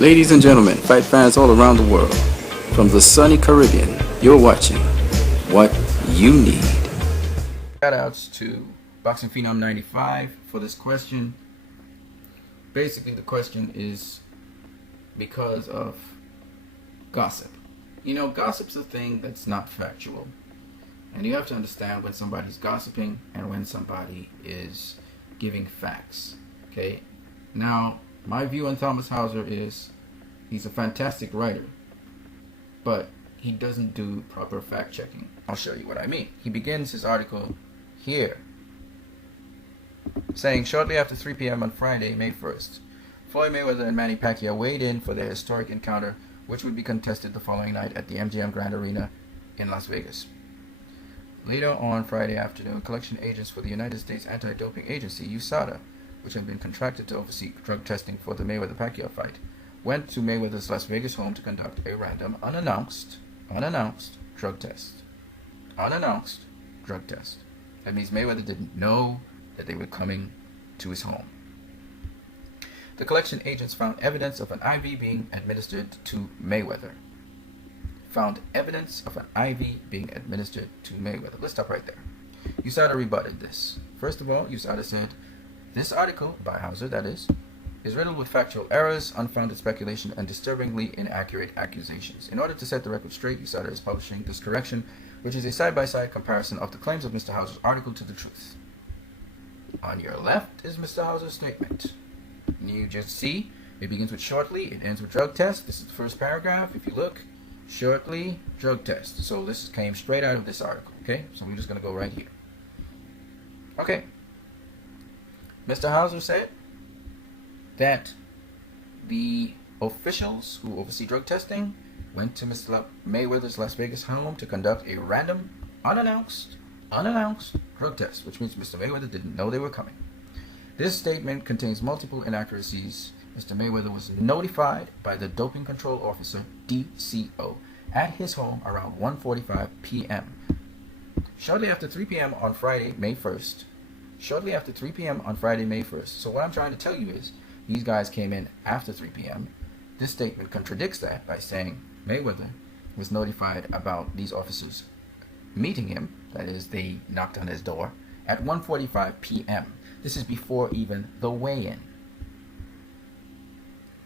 Ladies and gentlemen, fight fans all around the world, from the sunny Caribbean, you're watching What You Need. Shoutouts to Boxing Phenom 95 for this question. Basically, the question is because of gossip. You know, gossip's a thing that's not factual. And you have to understand when somebody's gossiping and when somebody is giving facts. Okay? Now, my view on Thomas Hauser is he's a fantastic writer, but he doesn't do proper fact checking. I'll show you what I mean. He begins his article here, saying, shortly after 3 p.m. on Friday, May 1st, Floyd Mayweather and Manny Pacquiao weighed in for their historic encounter, which would be contested the following night at the MGM Grand Arena in Las Vegas. Later on Friday afternoon, collection agents for the United States Anti-Doping Agency, USADA, which had been contracted to oversee drug testing for the Mayweather-Pacquiao fight, went to Mayweather's Las Vegas home to conduct a random, unannounced drug test. Unannounced drug test. That means Mayweather didn't know that they were coming to his home. The collection agents found evidence of an IV being administered to Mayweather. Let's stop right there. USADA rebutted this. First of all, USADA said, this article, by Hauser that is riddled with factual errors, unfounded speculation, and disturbingly inaccurate accusations. In order to set the record straight, USADA is publishing this correction, which is a side-by-side comparison of the claims of Mr. Hauser's article to the truth. On your left is Mr. Hauser's statement. You just see, it begins with shortly, it ends with drug test. This is the first paragraph. If you look, shortly, drug test. So this came straight out of this article, okay? So we're just going to go right here. Okay. Mr. Hauser said that the officials who oversee drug testing went to Mr. Mayweather's Las Vegas home to conduct a random, unannounced drug test, which means Mr. Mayweather didn't know they were coming. This statement contains multiple inaccuracies. Mr. Mayweather was notified by the Doping Control Officer, DCO, at his home around 1:45 p.m. Shortly after 3 p.m. on Friday, May 1st. So what I'm trying to tell you is, these guys came in after 3 p.m. This statement contradicts that by saying Mayweather was notified about these officers meeting him, that is, they knocked on his door, at 1:45 p.m. This is before even the weigh-in.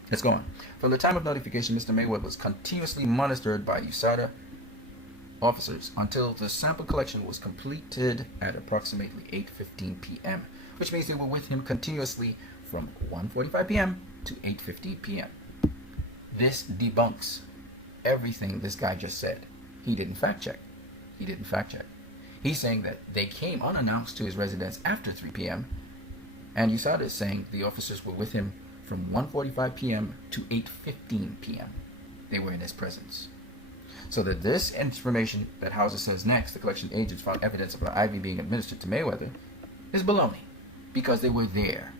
Let's go on. From the time of notification, Mr. Mayweather was continuously monitored by USADA officers until the sample collection was completed at approximately 8:15 p.m., which means they were with him continuously from 1:45 p.m. to 8:15 p.m. This debunks everything this guy just said. He didn't fact check. He's saying that they came unannounced to his residence after 3 p.m., and USADA is saying the officers were with him from 1:45 p.m. to 8:15 p.m. They were in his presence. So that this information that Hauser says next, the collection agents found evidence of an IV being administered to Mayweather, is baloney, because they were there.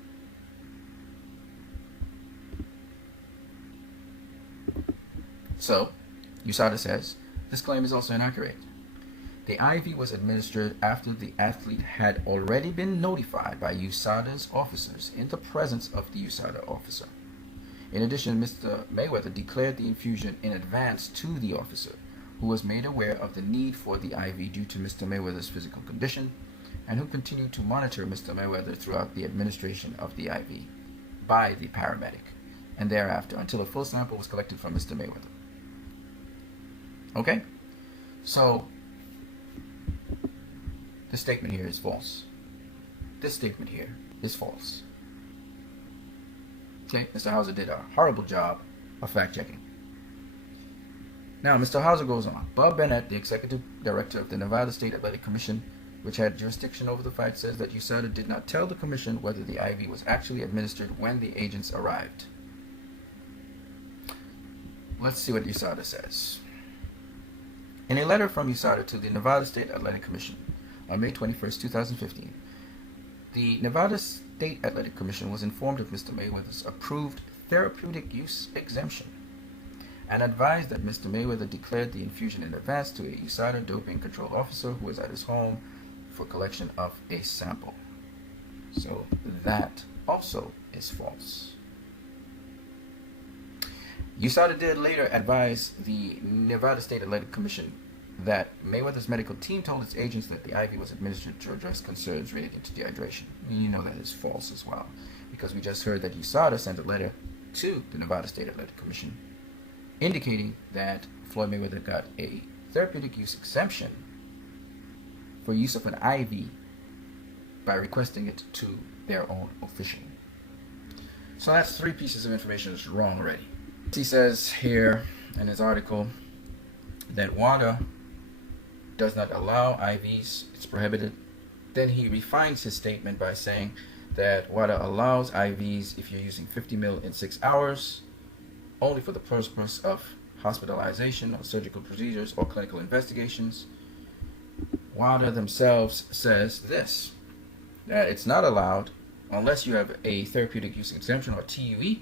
So, USADA says, this claim is also inaccurate. The IV was administered after the athlete had already been notified by USADA's officers in the presence of the USADA officer. In addition, Mr. Mayweather declared the infusion in advance to the officer, who was made aware of the need for the IV due to Mr. Mayweather's physical condition, and who continued to monitor Mr. Mayweather throughout the administration of the IV by the paramedic, and thereafter until a full sample was collected from Mr. Mayweather. Okay? So, this statement here is false. Okay, Mr. Hauser did a horrible job of fact-checking. Now, Mr. Hauser goes on. Bob Bennett, the executive director of the Nevada State Athletic Commission, which had jurisdiction over the fight, says that USADA did not tell the commission whether the IV was actually administered when the agents arrived. Let's see what USADA says. In a letter from USADA to the Nevada State Athletic Commission on May 21st, 2015, the Nevada State Athletic Commission was informed of Mr. Mayweather's approved therapeutic use exemption and advised that Mr. Mayweather declared the infusion in advance to a USADA doping control officer who was at his home for collection of a sample. So that also is false. USADA did later advise the Nevada State Athletic Commission that Mayweather's medical team told its agents that the IV was administered to address concerns related to dehydration. You know that is false as well, because we just heard that USADA sent a letter to the Nevada State Athletic Commission indicating that Floyd Mayweather got a therapeutic use exemption for use of an IV by requesting it to their own official. So that's 3 pieces of information that's wrong already. He says here in his article that WADA does not allow IVs, it's prohibited. Then he refines his statement by saying that WADA allows IVs if you're using 50 ml in 6 hours, only for the purpose of hospitalization or surgical procedures or clinical investigations. WADA themselves says this, that it's not allowed unless you have a therapeutic use exemption or TUE.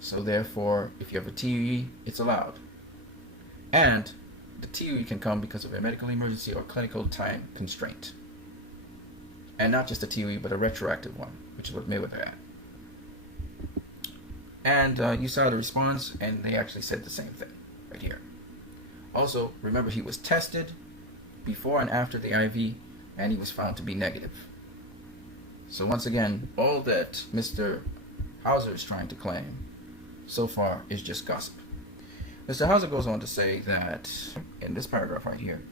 So therefore, if you have a TUE, it's allowed. And the TUE can come because of a medical emergency or clinical time constraint. And not just a TUE, but a retroactive one, which is what Mayweather had. And USADA responds, and they actually said the same thing right here. Also, remember, he was tested before and after the IV, and he was found to be negative. So once again, all that Mr. Hauser is trying to claim so far is just gossip. Mr. Hauser goes on to say that, in this paragraph right here,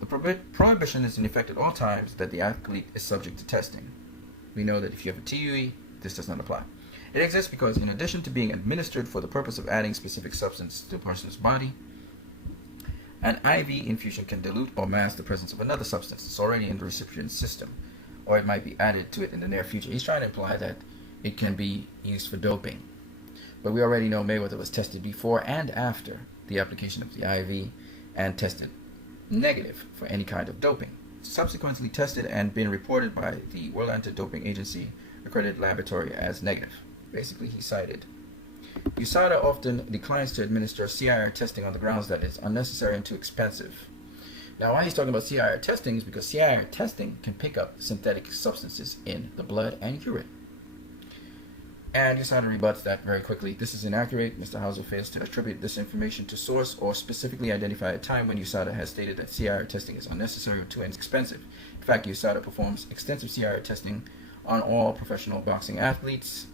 the prohibition is in effect at all times that the athlete is subject to testing. We know that if you have a TUE, this does not apply. It exists because in addition to being administered for the purpose of adding specific substance to a person's body, an IV infusion can dilute or mask the presence of another substance that's already in the recipient's system, or it might be added to it in the near future. He's trying to imply that it can be used for doping. But we already know Mayweather was tested before and after the application of the IV and tested negative for any kind of doping. Subsequently tested and been reported by the World Anti-Doping Agency accredited laboratory as negative. Basically, he cited USADA often declines to administer CIR testing on the grounds that it's unnecessary and too expensive. Now, why he's talking about CIR testing is because CIR testing can pick up synthetic substances in the blood and urine. And USADA rebuts that very quickly. This is inaccurate. Mr. Hauser fails to attribute this information to source or specifically identify a time when USADA has stated that CIR testing is unnecessary or too expensive. In fact, USADA performs extensive CIR testing on all professional boxing athletes.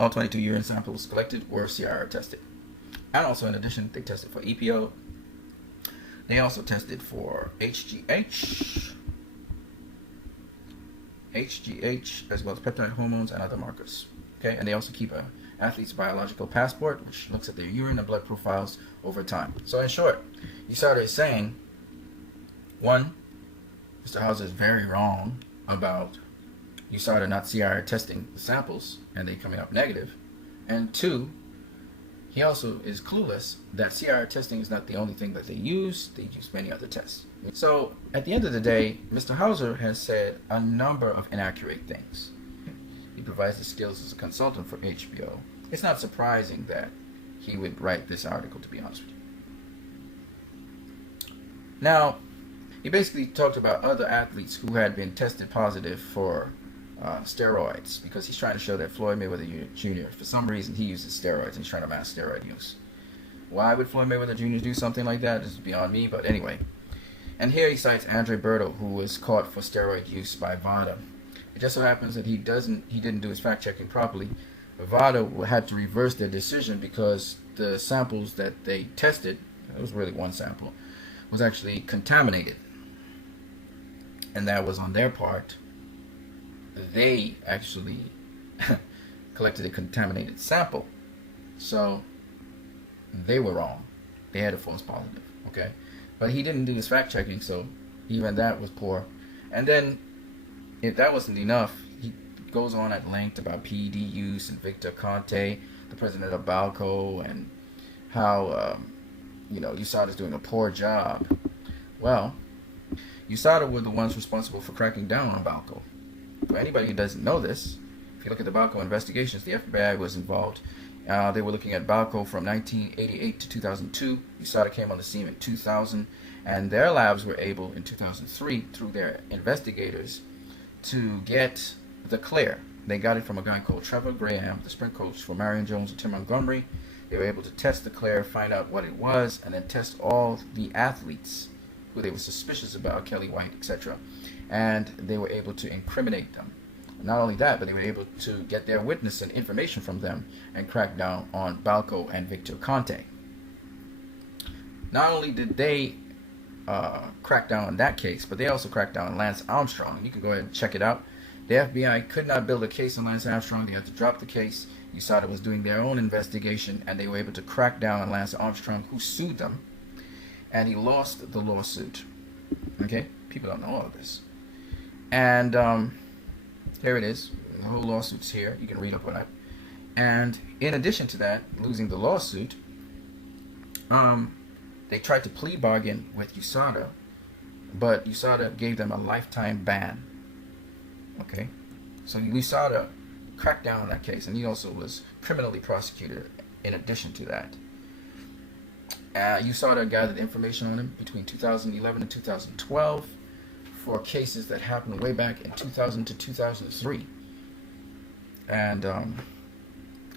All 22 urine samples collected were CIR tested. And also, in addition, they tested for EPO. They also tested for HGH, as well as peptide hormones and other markers. Okay, and they also keep an athlete's biological passport, which looks at their urine and blood profiles over time. So in short, USADA is saying, one, Mr. Hauser is very wrong about USADA not CIR testing the samples and they coming up negative. And two, he also is clueless that CIR testing is not the only thing that they use. They use many other tests. So at the end of the day, Mr. Hauser has said a number of inaccurate things. He provides the skills as a consultant for HBO. It's not surprising that he would write this article, to be honest with you. Now, he basically talked about other athletes who had been tested positive for steroids, because he's trying to show that Floyd Mayweather Jr., for some reason, he uses steroids and he's trying to mask steroid use. Why would Floyd Mayweather Jr. do something like that? This is beyond me, but anyway. And here he cites Andre Berto, who was caught for steroid use by VADA. It just so happens that he didn't do his fact checking properly. VADA had to reverse their decision because the samples that they tested, it was really one sample, was actually contaminated. And that was on their part. They actually collected a contaminated sample. So they were wrong. They had a false positive. Okay? But he didn't do his fact checking, so even that was poor. And then, if that wasn't enough, he goes on at length about PED use and Victor Conte, the president of Balco, and how USADA is doing a poor job. Well, USADA were the ones responsible for cracking down on Balco. For anybody who doesn't know this, if you look at the Balco investigations, the FBI was involved. They were looking at Balco from 1988 to 2002. USADA came on the scene in 2000, and their labs were able in 2003, through their investigators, to get the clear. They got it from a guy called Trevor Graham, the sprint coach for Marion Jones and Tim Montgomery. They were able to test the Claire, find out what it was, and then test all the athletes who they were suspicious about, Kelly White, etc. And they were able to incriminate them. Not only that, but they were able to get their witness and information from them and crack down on Balco and Victor Conte. Not only did they crack down on that case, but they also cracked down on Lance Armstrong. And you can go ahead and check it out. The FBI could not build a case on Lance Armstrong. They had to drop the case. USADA was doing their own investigation, and they were able to crack down on Lance Armstrong, who sued them, and he lost the lawsuit. Okay? People don't know all of this. And here it is. The whole lawsuit's here. You can read up on it. And in addition to that, losing the lawsuit, they tried to plea bargain with USADA, but USADA gave them a lifetime ban. Okay? So USADA cracked down on that case, and he also was criminally prosecuted in addition to that. USADA gathered information on him between 2011 and 2012 for cases that happened way back in 2000 to 2003. And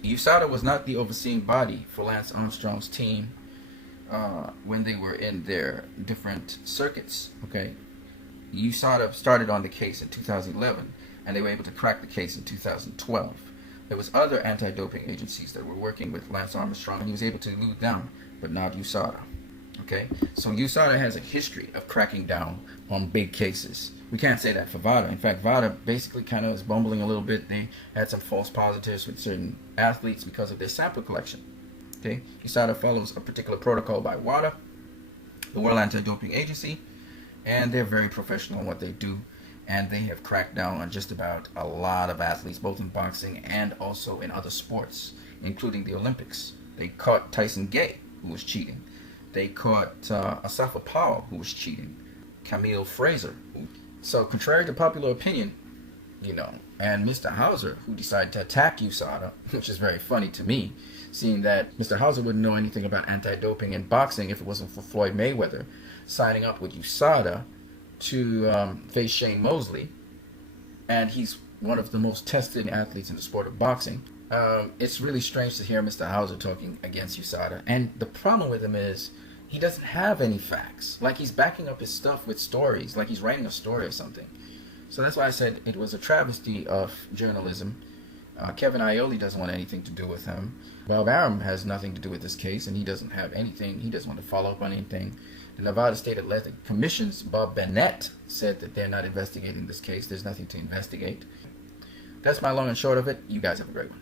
USADA was not the overseeing body for Lance Armstrong's team when they were in their different circuits. Okay, USADA started on the case in 2011, and they were able to crack the case in 2012. There was other anti-doping agencies that were working with Lance Armstrong, and he was able to elude them, but not USADA. Okay, so USADA has a history of cracking down on big cases. We can't say that for VADA. In fact, VADA basically kind of is bumbling a little bit. They had some false positives with certain athletes because of their sample collection. Okay, USADA follows a particular protocol by WADA, the World Anti-Doping Agency, and they're very professional in what they do. And they have cracked down on just about a lot of athletes, both in boxing and also in other sports, including the Olympics. They caught Tyson Gay, who was cheating. They caught Asafa Powell, who was cheating. Camille Fraser. So contrary to popular opinion, and Mr. Hauser, who decided to attack USADA, which is very funny to me, seeing that Mr. Hauser wouldn't know anything about anti-doping in boxing if it wasn't for Floyd Mayweather signing up with USADA to face Shane Mosley, and he's one of the most tested athletes in the sport of boxing. It's really strange to hear Mr. Hauser talking against USADA, and the problem with him is he doesn't have any facts. Like, he's backing up his stuff with stories, like he's writing a story or something. So that's why I said it was a travesty of journalism. Kevin Aioli doesn't want anything to do with him. Bob Arum has nothing to do with this case, and he doesn't have anything. He doesn't want to follow up on anything. The Nevada State Athletic Commission's Bob Bennett said that they're not investigating this case. There's nothing to investigate. That's my long and short of it. You guys have a great one.